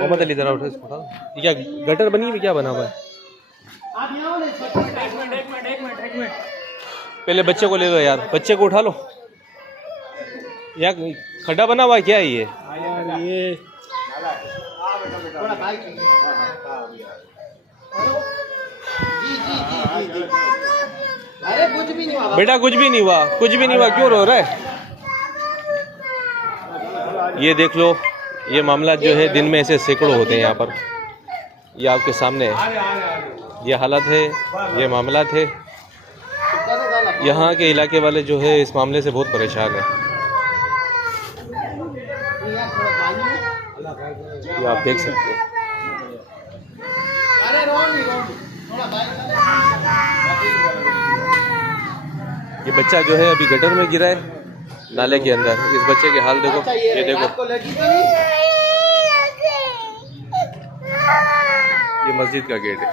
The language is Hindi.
मोहम्मद अली जरा उठो इसको उठाओ। ये क्या गटर बनी हुई, क्या बना हुआ है? पहले बच्चे को ले लो यार, बच्चे को उठा लो। यार खड्डा बना हुआ है क्या है ये? अरे कुछ भी नहीं हुआ बेटा, कुछ भी नहीं हुआ, कुछ भी नहीं हुआ, क्यों रो रहा है? ये देख लो, ये मामला जो है दिन में ऐसे सैकड़ों होते हैं यहाँ पर। ये आपके सामने है, ये हालत है, ये मामला थे। यहाँ के इलाके वाले जो है इस मामले से बहुत परेशान है। ये आप देख सकते हो। ये बच्चा जो है अभी गटर में गिरा है, नाले के अंदर। इस बच्चे के हाल देखो, ये देखो। ये मस्जिद का गेट है।